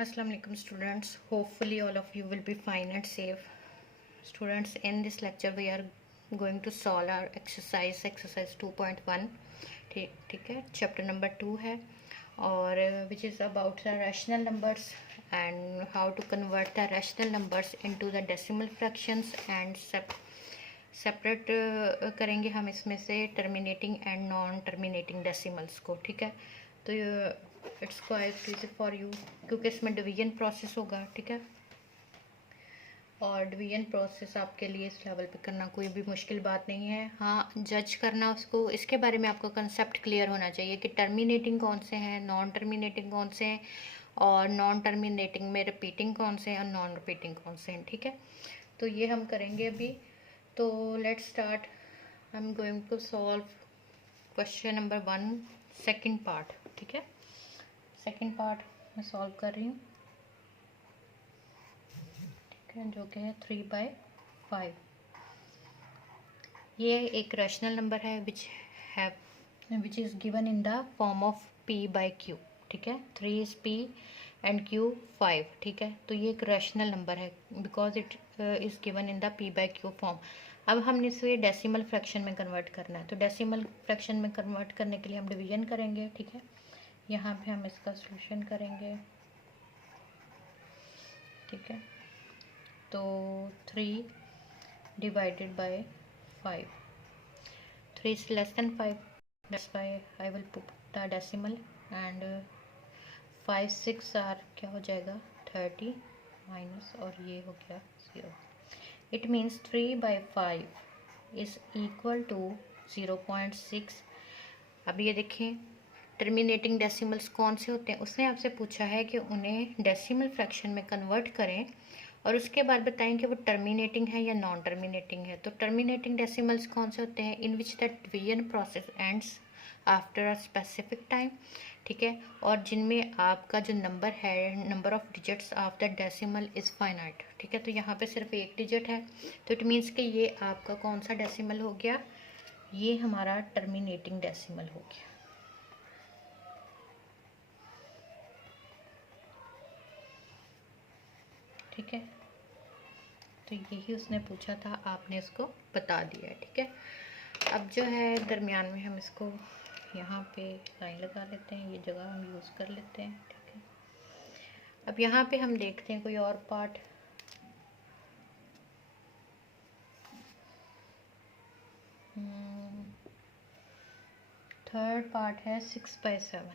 Assalamu alaikum students. Hopefully all of you will be fine and safe. Students, in this lecture we are going to solve our exercise 2.1. ठीक है, chapter number 2 है और which is about the rational numbers and how to convert the rational numbers into the decimal fractions and separate करेंगे हम इसमें से terminating and non terminating decimals को। ठीक है, तो it's quite easy for you क्योंकि इसमें डिवीजन प्रोसेस होगा। ठीक है, और डिवीजन प्रोसेस आपके लिए इस लेवल पे करना कोई भी मुश्किल बात नहीं है। हाँ, जज करना उसको, इसके बारे में आपको कंसेप्ट क्लियर होना चाहिए कि टर्मिनेटिंग कौन से हैं, नॉन टर्मिनेटिंग कौन से हैं, और नॉन टर्मिनेटिंग में रिपीटिंग कौन से हैं और नॉन रिपीटिंग कौन से हैं। ठीक है, तो ये हम करेंगे अभी। तो let's start. I am going to solve question number 1 second part. ठीक है, सेकंड पार्ट मैं सॉल्व कर रही हूँ। ठीक है, जो कि है 3/5। ये एक रैशनल नंबर है which is given in the form of p/q। ठीक है, 3 इज p एंड q 5। ठीक है, तो ये एक रैशनल नंबर है because it is given in the p/q form. अब हमने इसे डेसिमल फ्रैक्शन में कन्वर्ट करना है, तो डेसिमल फ्रैक्शन में कन्वर्ट करने के लिए हम डिवीजन करेंगे। ठीक है, यहाँ पे हम इसका सॉल्यूशन करेंगे। ठीक है, तो 3 divided by 5, 3 is less than 5, that's why I will put the decimal and 5 6 are क्या हो जाएगा 30 माइनस और ये हो गया 0। It means 3/5 is equal to 0.6। अब ये देखें टर्मिनेटिंग डेसिमल्स कौन से होते हैं, उसने आपसे पूछा है कि उन्हें डेसिमल फ्रैक्शन में कन्वर्ट करें और उसके बाद बताएं कि वो टर्मिनेटिंग है या नॉन टर्मिनेटिंग है। तो टर्मिनेटिंग डेसिमल्स कौन से होते हैं, in which the division process ends after a specific time. ठीक है, और जिनमें आपका जो नंबर है, number of digits of the decimal is finite. ठीक है, तो यहाँ पे सिर्फ एक डिजिट है, तो इट मीन्स कि ये आपका कौन सा डेसिमल हो गया, ये हमारा टर्मिनेटिंग डेसिमल हो गया। ठीक है, तो यही उसने पूछा था, आपने इसको बता दिया है। ठीक है, अब जो है दरमियान में हम इसको यहाँ पे लाइन लगा लेते हैं, ये जगह हम यूज़ कर लेते हैं। ठीक है, अब यहाँ पे हम देखते हैं कोई और पार्ट। थर्ड पार्ट है 6/7।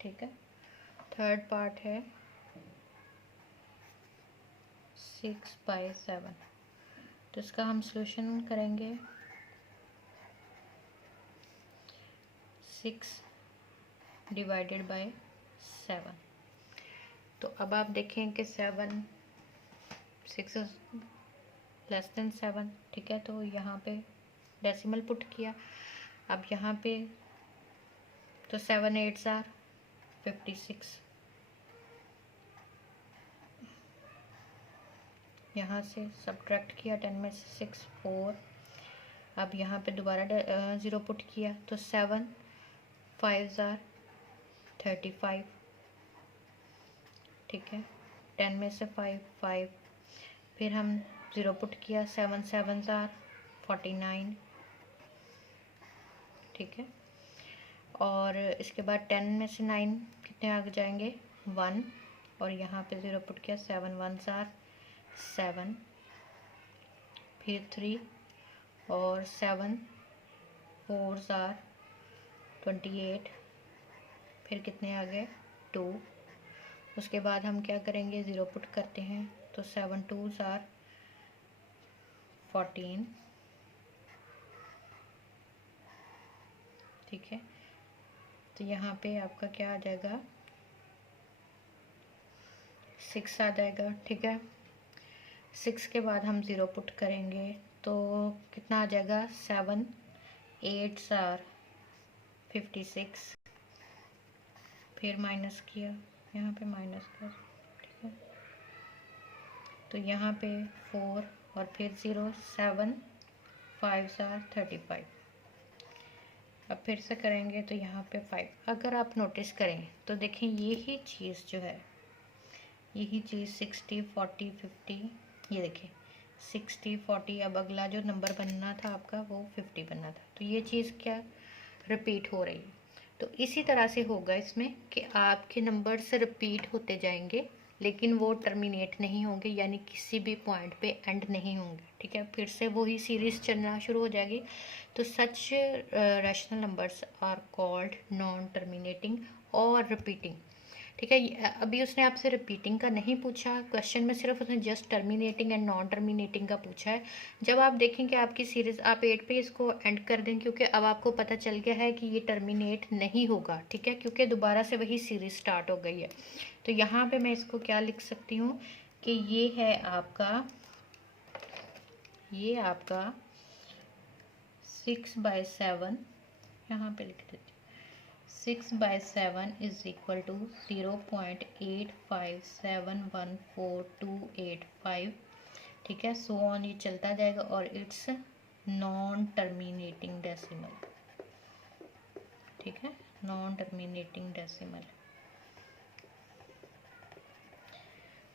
ठीक है, थर्ड पार्ट है 6/7, तो इसका हम सॉल्यूशन करेंगे। 6 डिवाइडेड बाय 7। तो अब आप देखें कि 6 लेस देन 7। ठीक है, तो यहाँ पे डेसिमल पुट किया। अब यहाँ पे तो 7 8 आर 56, यहाँ से सब्ट्रैक्ट किया 10 में से 6 4। अब यहाँ पे दोबारा 0 पुट किया तो 7 5 आर 35। ठीक है, 10 में से 5 5, फिर हम 0 पुट किया 7 7 आर 49। ठीक है, और इसके बाद 10 में से 9 कितने आ जाएंगे 1, और यहाँ पे 0 पुट किया 7 1 आर 7, फिर 3 और 7 4 आर 28, फिर कितने आ गए 2। उसके बाद हम क्या करेंगे 0 पुट करते हैं तो 7 2 आर 14। ठीक है, तो यहाँ पे आपका क्या आ जाएगा 6 आ जाएगा। ठीक है, 6 के बाद हम 0 पुट करेंगे तो कितना आ जाएगा 7 8 आर 56, फिर माइनस किया, यहाँ पे माइनस किया। ठीक है, तो यहाँ पे 4 और फिर 0 7 5 आर 35। अब फिर से करेंगे तो यहाँ पे 5। अगर आप नोटिस करें तो देखें यही चीज़ जो है, यही चीज़ 60 40 50, ये देखें 60 40, अब अगला जो नंबर बनना था आपका वो 50 बनना था, तो ये चीज़ क्या रिपीट हो रही है। तो इसी तरह से होगा इसमें कि आपके नंबर्स रिपीट होते जाएंगे लेकिन वो टर्मिनेट नहीं होंगे, यानी किसी भी पॉइंट पे एंड नहीं होंगे। ठीक है, फिर से वही सीरीज चलना शुरू हो जाएगी। तो such rational numbers are called non terminating और रिपीटिंग। ठीक है, अभी उसने आपसे रिपीटिंग का नहीं पूछा क्वेश्चन में, सिर्फ उसने just terminating and non terminating का पूछा है। जब आप देखेंगे आपकी सीरीज, आप 8 पे इसको एंड कर दें, क्योंकि अब आपको पता चल गया है कि ये टर्मिनेट नहीं होगा। ठीक है, क्योंकि दोबारा से वही सीरीज स्टार्ट हो गई है। तो यहाँ पे मैं इसको क्या लिख सकती हूँ कि ये है आपका, ये आपका 6/7, यहाँ पे लिख देती हूँ 6/7 इज इक्वल टू 0.8571428 ठीक है, सो ऑन, ये चलता जाएगा और इट्स नॉन टर्मिनेटिंग डेसिमल। ठीक है, नॉन टर्मिनेटिंग डेसिमल।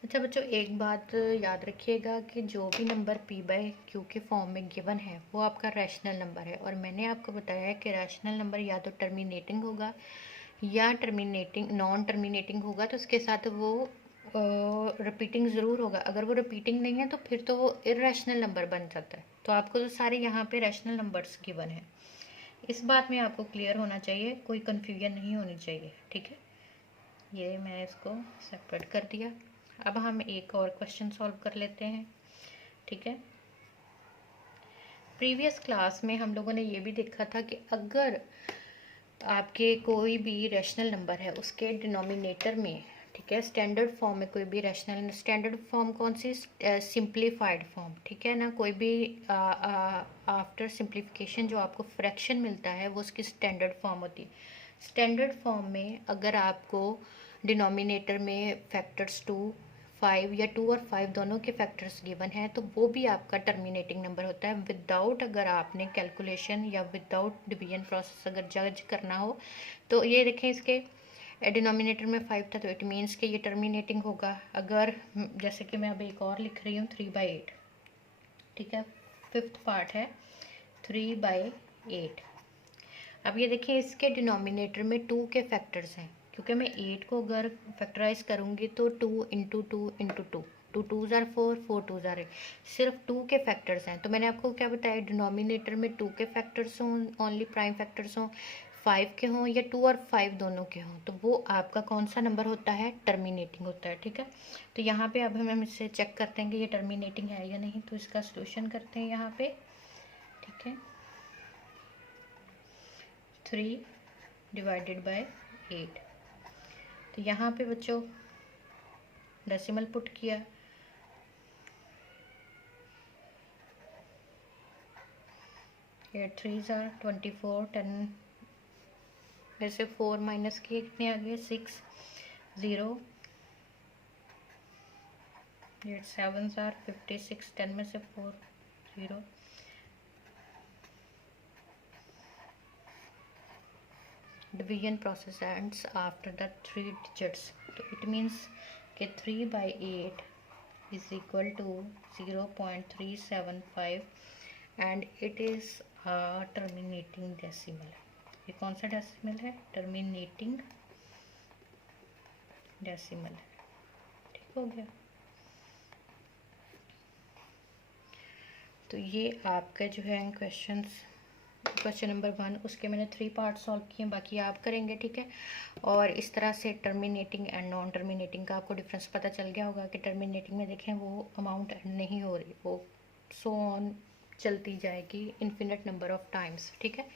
अच्छा बच्चों, एक बात याद रखिएगा कि जो भी नंबर p/q के फॉर्म में गिवन है वो आपका रैशनल नंबर है, और मैंने आपको बताया है कि रैशनल नंबर या तो टर्मिनेटिंग होगा या टर्मिनेटिंग नॉन टर्मिनेटिंग होगा, तो उसके साथ वो रिपीटिंग ज़रूर होगा। अगर वो रिपीटिंग नहीं है तो फिर तो वो इर्रेशनल नंबर बन जाता है। तो आपको तो सारे यहाँ पे रैशनल नंबर्स गिवन है, इस बात में आपको क्लियर होना चाहिए, कोई कन्फ्यूजन नहीं होनी चाहिए। ठीक है, ये मैं इसको सेपरेट कर दिया। अब हम एक और क्वेश्चन सॉल्व कर लेते हैं। ठीक है, प्रीवियस क्लास में हम लोगों ने ये भी देखा था कि अगर आपके कोई भी रैशनल नंबर है उसके डिनोमिनेटर में, ठीक है, स्टैंडर्ड फॉर्म में कोई भी रैशनल, स्टैंडर्ड फॉर्म कौन सी, सिंप्लीफाइड फॉर्म। ठीक है ना, कोई भी आफ्टर सिंप्लीफिकेशन जो आपको फ्रैक्शन मिलता है वो उसकी स्टैंडर्ड फॉर्म होती है। स्टैंडर्ड फॉर्म में अगर आपको डिनोमिनेटर में फैक्टर्स 2 5 या 2 और 5 दोनों के फैक्टर्स गिवन है तो वो भी आपका टर्मिनेटिंग नंबर होता है। विदाउट, अगर आपने कैलकुलेशन या विदाउट डिवीजन प्रोसेस अगर जज करना हो तो ये देखें, इसके डिनोमिनेटर में 5 था तो इट मीन्स कि ये टर्मिनेटिंग होगा। अगर जैसे कि मैं अब एक और लिख रही हूँ 3/8, ठीक है, फिफ्थ पार्ट है 3/8। अब ये देखिए इसके डिनोमिनेटर में 2 के फैक्टर्स हैं, क्योंकि मैं 8 को अगर फैक्टराइज करूँगी तो 2 into 2 into 2, 2 2s are 4, 4 2s are 8, सिर्फ 2 के फैक्टर्स हैं। तो मैंने आपको क्या बताया, डिनोमिनेटर में 2 के फैक्टर्स हों, ओनली प्राइम फैक्टर्स हों, 5 के हों या 2 और 5 दोनों के हों, तो वो आपका कौन सा नंबर होता है, टर्मिनेटिंग होता है। ठीक है, तो यहाँ पे अब हम इससे चेक करते हैं कि ये टर्मिनेटिंग है या नहीं, तो इसका सोल्यूशन करते हैं यहाँ पे। ठीक है, 3/8, तो यहाँ पे बच्चों डेसिमल पुट किया, ये 3s are 24, 10 में से 4 माइनस किए कितने आ गए, 6 0, ये 7s are 56, 10 में से 4 0, division process ends after the 3 digits, तो इट मीन्स कि 3/8 is equal to 0.375 and it is terminating decimal. ये कौन सा डेसिमल है, टर्मिनेटिंग डेसिमल। ठीक हो गया, तो ये आपका जो है क्वेश्चन नंबर 1, उसके मैंने 3 पार्ट सॉल्व किए, बाकी आप करेंगे। ठीक है, और इस तरह से टर्मिनेटिंग एंड नॉन टर्मिनेटिंग का आपको डिफरेंस पता चल गया होगा कि टर्मिनेटिंग में देखें वो अमाउंट एंड नहीं हो रही, वो सो ऑन चलती जाएगी इन्फिनिट नंबर ऑफ टाइम्स। ठीक है,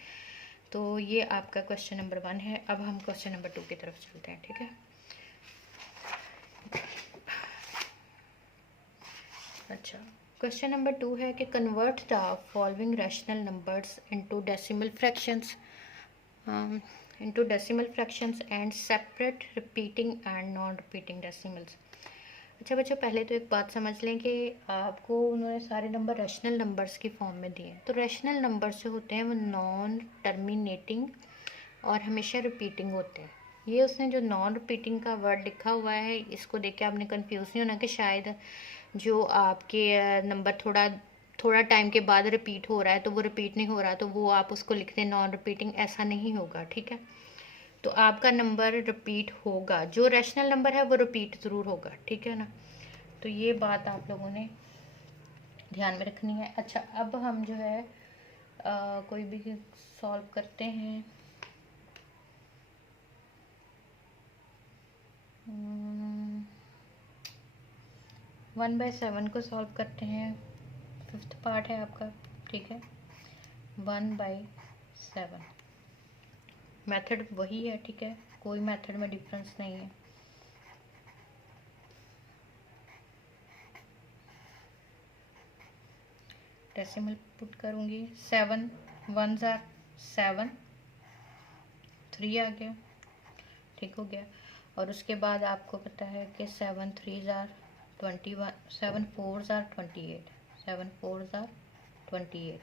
तो ये आपका क्वेश्चन नंबर 1 है। अब हम क्वेश्चन नंबर 2 की तरफ चलते हैं। ठीक है, अच्छा, क्वेश्चन नंबर 2 है कि convert the following rational numbers into decimal fractions and separate repeating and non repeating decimals. अच्छा बच्चों, पहले तो एक बात समझ लें कि आपको उन्होंने सारे नंबर रैशनल नंबर्स की फॉर्म में दिए हैं। तो रैशनल नंबर्स जो होते हैं वो नॉन टर्मिनेटिंग और हमेशा रिपीटिंग होते हैं। ये उसने जो नॉन रिपीटिंग का वर्ड लिखा हुआ है, इसको देख के आपने कंफ्यूज नहीं होना कि शायद जो आपके नंबर थोड़ा टाइम के बाद रिपीट हो रहा है तो वो रिपीट नहीं हो रहा, तो वो आप उसको लिख दें नॉन रिपीटिंग, ऐसा नहीं होगा, ठीक है। तो आपका नंबर रिपीट होगा, जो रैशनल नंबर है वो रिपीट ज़रूर होगा, ठीक है ना। तो ये बात आप लोगों ने ध्यान में रखनी है। अच्छा, अब हम जो है कोई भी सॉल्व करते हैं। 1/7 को सॉल्व करते हैं। 5th पार्ट है आपका, ठीक है। 1/7 मेथड वही है, ठीक है, कोई मेथड में डिफरेंस नहीं है। डेसिमल पुट करूँगी। 7 1 ज़ार 7, 3 आ गया, ठीक हो गया। और उसके बाद आपको पता है कि 7 3 ज़ार 21, 7 4 ज़ार 28, 7 4 ज़ार 28,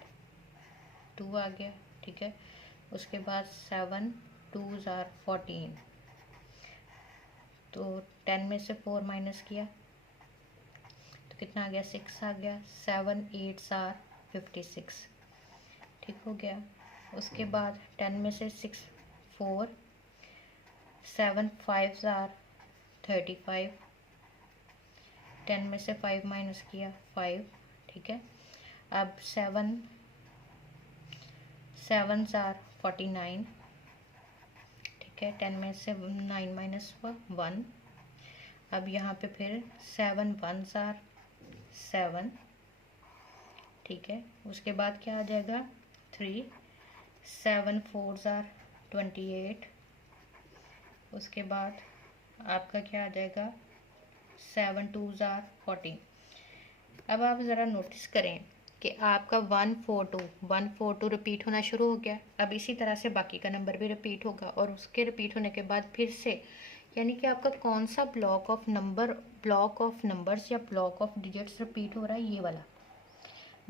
2 आ गया, ठीक है। उसके बाद 7 2 ज़ार 14, तो 10 में से 4 माइनस किया तो कितना आ गया, 6 आ गया। 7 8 ज़ार 56, ठीक हो गया। उसके बाद 10 में से 6 4, 7 5 ज़ार 35, 10 में से 5 माइनस किया 5, ठीक है। अब 7 ज़ार 49, ठीक है। 10 में से 9 माइनस हुआ 1। अब यहाँ पे फिर 7 1 ज़ार 7, ठीक है। उसके बाद क्या आ जाएगा 3, 7 4 ज़ार 28, उसके बाद आपका क्या आ जाएगा 7 2 ज़ार 14। अब आप ज़रा नोटिस करें कि आपका 142 रिपीट होना शुरू हो गया। अब इसी तरह से बाकी का नंबर भी रिपीट होगा, और उसके रिपीट होने के बाद फिर से, यानी कि आपका कौन सा ब्लॉक ऑफ नंबर्स या ब्लॉक ऑफ डिजिट्स रिपीट हो रहा है, ये वाला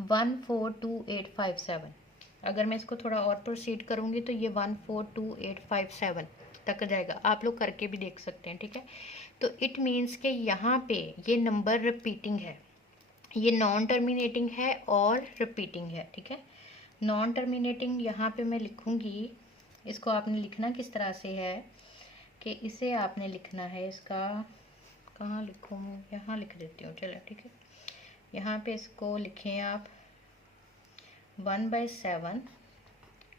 142857। अगर मैं इसको थोड़ा और प्रोसीड करूँगी तो ये 142857 तक जाएगा। आप लोग करके भी देख सकते हैं, ठीक है। तो इट मीन्स कि यहाँ पे ये नंबर रिपीटिंग है, ये नॉन टर्मिनेटिंग है और रिपीटिंग है, ठीक है। नॉन टर्मिनेटिंग यहाँ पे मैं लिखूँगी, इसको आपने लिखना किस तरह से है कि इसे आपने लिखना है, इसका कहाँ लिखूँ, यहाँ लिख देती हूँ, चलो ठीक है। यहाँ पे इसको लिखें आप 1/7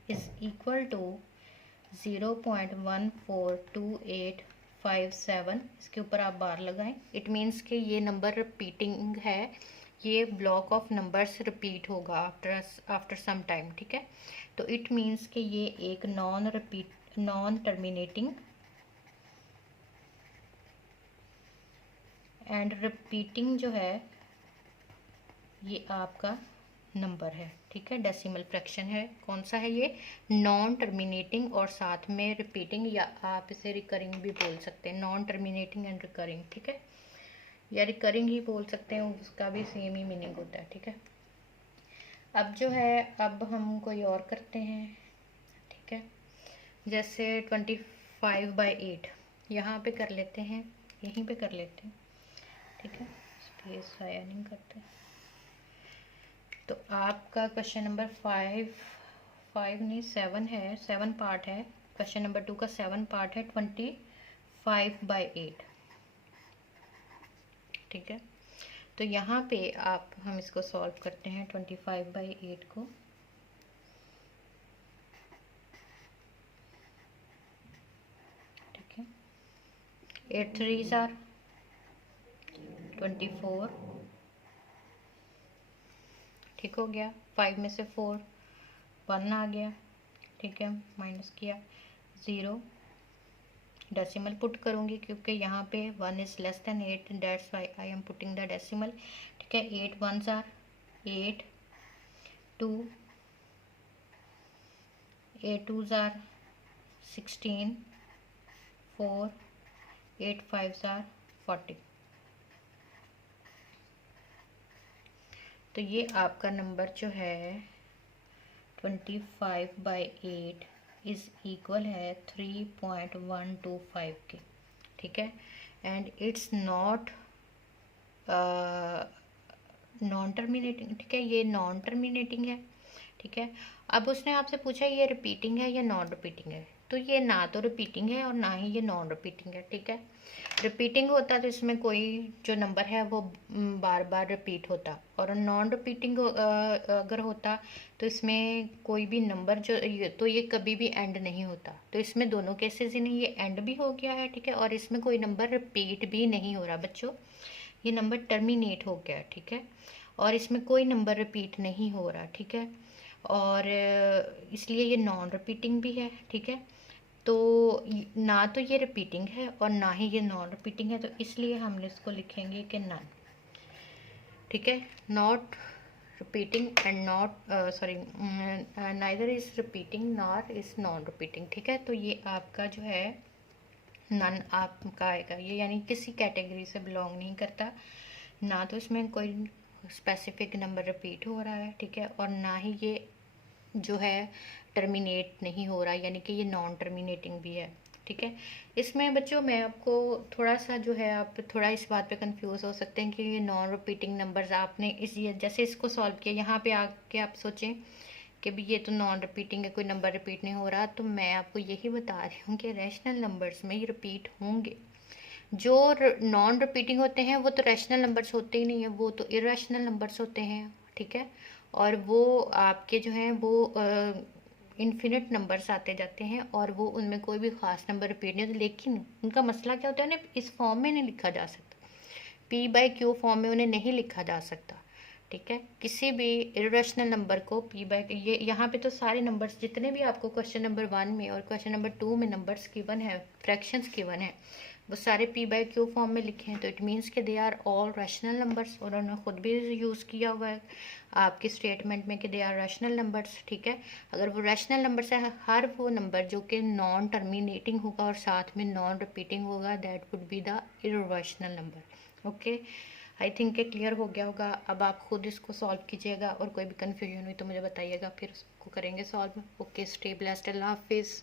इज इक्वल टू 0.142857। इसके ऊपर आप बार लगाएं। इट मीन्स कि ये नंबर रिपीटिंग है, ये ब्लॉक ऑफ नंबर्स रिपीट होगा आफ्टर सम टाइम, ठीक है। तो इट मीन्स कि ये एक नॉन टर्मिनेटिंग एंड रिपीटिंग जो है ये आपका नंबर है, ठीक है। डेसिमल फ्रैक्शन है, कौन सा है ये, नॉन टर्मिनेटिंग और साथ में रिपीटिंग, या आप इसे रिकरिंग भी बोल सकते हैं, नॉन टर्मिनेटिंग एंड रिकरिंग, ठीक है, या रिकरिंग ही बोल सकते हैं, उसका भी सेम ही मीनिंग होता है, ठीक है। अब जो है, अब हम कोई और करते हैं, ठीक है। जैसे 25/8 यहाँ पे कर लेते हैं, यहीं पे कर लेते हैं, ठीक है। स्पेस आया नहीं करते। तो आपका क्वेश्चन नंबर 5 नहीं 7 है, 7 पार्ट है। क्वेश्चन नंबर 2 का 7 पार्ट है, 25/8, ठीक है। तो यहाँ पे हम इसको सॉल्व करते हैं 25/8 को। ठीक है, 8 3 ज़ार 24, ठीक हो गया। 5 में से 4 1 आ गया, ठीक है, माइनस किया 0। डेसिमल पुट करूँगी क्योंकि यहाँ पे 1 is less than 8, that's why I am putting the decimal, ठीक है। 8 1 ज़ार 8, 2 8 2 ज़ार 16, 4 8 5 ज़ार 40, तो ये आपका नंबर जो है 25/8 इज इक्वल है 3.125 के, ठीक है। And it's not non terminating, ठीक है, ये नॉन टर्मिनेटिंग है, ठीक है। अब उसने आपसे पूछा ये रिपीटिंग है या नॉन रिपीटिंग है, तो ये ना तो रिपीटिंग है और ना ही ये नॉन रिपीटिंग है, ठीक है। रिपीटिंग होता तो इसमें कोई जो नंबर है वो बार बार रिपीट होता, और नॉन रिपीटिंग अगर होता तो इसमें कोई भी नंबर जो तो ये कभी भी एंड नहीं होता। तो इसमें दोनों केसेस इन्हें ये एंड भी हो गया है, ठीक है, और इसमें कोई नंबर रिपीट भी नहीं हो रहा बच्चों, ये नंबर टर्मिनेट हो गया, ठीक है। और इसमें कोई नंबर रिपीट नहीं हो रहा, ठीक है, और इसलिए ये नॉन रिपीटिंग भी है, ठीक है। तो ना तो ये रिपीटिंग है और ना ही ये नॉन रिपीटिंग है, तो इसलिए हम इसको लिखेंगे कि नन, ठीक है। Not repeating and not sorry neither is repeating not is non repeating, ठीक है। तो ये आपका जो है नन आपका आएगा, ये यानी किसी कैटेगरी से बिलोंग नहीं करता, ना तो इसमें कोई स्पेसिफिक नंबर रिपीट हो रहा है, ठीक है, और ना ही ये जो है टर्मिनेट नहीं हो रहा, यानी कि ये नॉन टर्मिनेटिंग भी है, ठीक है। इसमें बच्चों मैं आपको थोड़ा सा जो है, आप थोड़ा इस बात पे कंफ्यूज हो सकते हैं कि ये नॉन रिपीटिंग नंबर्स आपने इस ये जैसे इसको सॉल्व किया, यहाँ पे आके आप सोचें कि भी ये तो नॉन रिपीटिंग है, कोई नंबर रिपीट नहीं हो रहा, तो मैं आपको यही बता रही हूँ कि रैशनल नंबर्स में ये रिपीट होंगे। जो नॉन रिपीटिंग होते हैं वो तो रैशनल नंबर्स होते ही नहीं है, वो तो इरेशनल नंबर्स होते हैं, ठीक है। और वो आपके जो हैं वो इन्फिनिट नंबर्स आते जाते हैं, और वो उनमें कोई भी ख़ास नंबर रिपीट नहीं होता, लेकिन उनका मसला क्या होता है, उन्हें इस फॉर्म में नहीं लिखा जा सकता, P/Q फॉर्म में उन्हें नहीं लिखा जा सकता, ठीक है। किसी भी इरेशनल नंबर को ये यहाँ पे तो सारे नंबर्स जितने भी आपको क्वेश्चन नंबर 1 में और क्वेश्चन नंबर 2 में नंबर्स गिवन है, फ्रैक्शंस गिवन है, वो सारे P/Q फॉर्म में लिखे हैं, तो इट मीन्स के they are all rational numbers, और उन्होंने खुद भी यूज़ किया हुआ है आपकी स्टेटमेंट में कि दे आर रैशनल नंबर्स, ठीक है। अगर वो रैशनल नंबर्स है, हर वो नंबर जो कि नॉन टर्मिनेटिंग होगा और साथ में नॉन रिपीटिंग होगा, that would be the irrational number, okay. I think ये क्लियर हो गया होगा। अब आप खुद इसको सॉल्व कीजिएगा, और कोई भी कन्फ्यूजन हुई तो मुझे बताइएगा, फिर उसको करेंगे सॉल्व। ओके, स्टे ब्लेस्ड, अल्लाह हाफिज़।